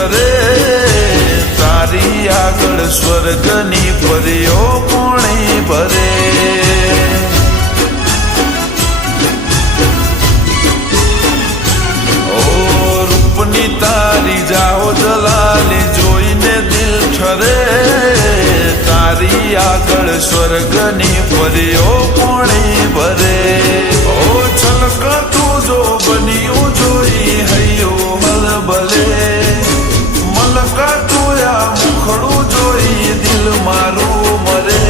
ઠરે તારી આગળ સ્વર્ગની પરીઓ પોણી ભરે ઓ રૂપની તારી જાઓ જલાલી જોઈને દિલ ઠરે તારી આગળ સ્વર્ગની પરીઓ પોણી ભરે ઓ છલકતું જો બન્યું જોઈ હૈયો હલબલે મલકાતું આ મુખડું જોઈ દિલ મારું મરે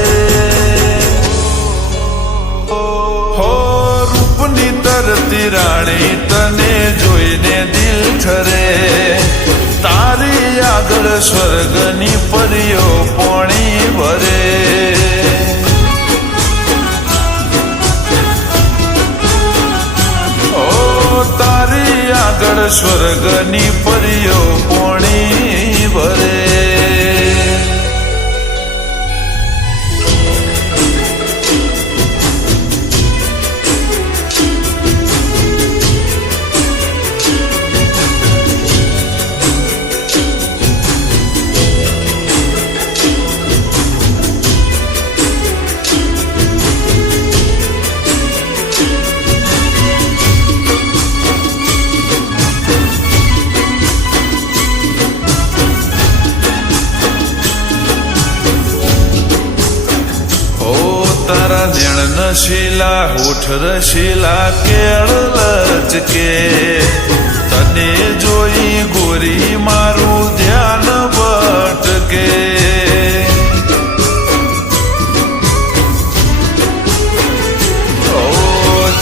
હો રૂપની તરતી રાણી તને જોઈને દિલ ઠરે તારી આગળ સ્વર્ગની પરીઓ પોણી ભરે તારી આગળ સ્વર્ગની પરીઓ પોણી ભરે તારા જણ નશીલા હોઠ રશીલા કેળ લચકે તને જોઈ ગોરી મારું ધ્યાન ભટકે ઓ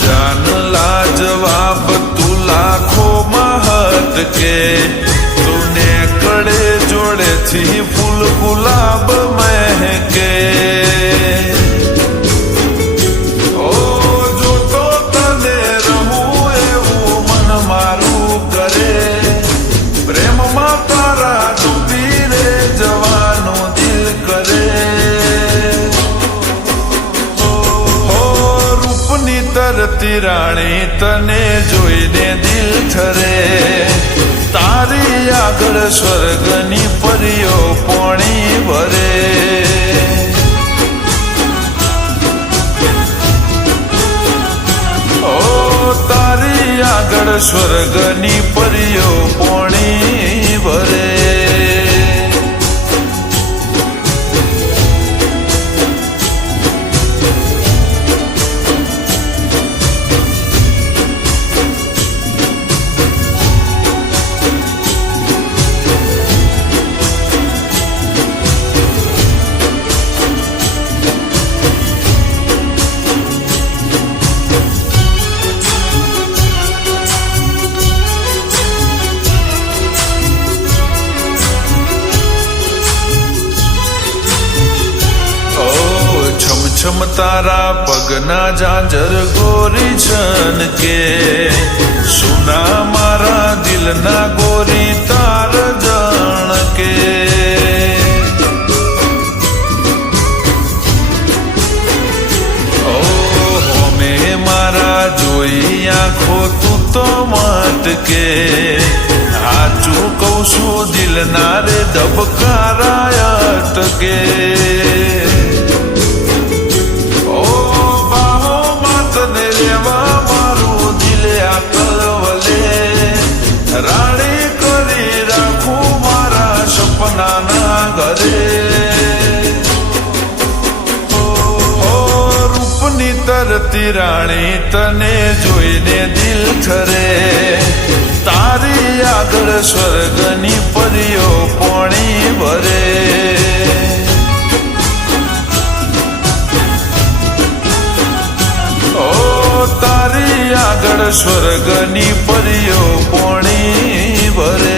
જાન લાજવાબ તું લાખોમાં હટકે તુને કડે જોડેથી ફૂલ ગુલાબ મહેકે તરતી રાણી તને જોઈને દિલ ઠરે તારી આગળ સ્વર્ગની પરીઓ પોણી ભરે ઓ તારી આગળ સ્વર્ગની પરીઓ પોણી ભરે છમ તારા પગના ઝાંઝર ગોરી છન કે સુના મારા દિલના ગોરી તાર જણ કે ઓ હોમે મારા જોઈ આંખો તું તો મટકે સાચું કહું છું દિલના રે ધબકારા અટકે રાણી કરી રાખું મારા સપનાના ઘરે ઓ રૂપની તરતી રાણી તને જોઈને દિલ ઠરે તારી આગળ સ્વર્ગની પરીઓ પોણી ભરે તારી આગળ સ્વર્ગની પરીઓ પોણી ભરે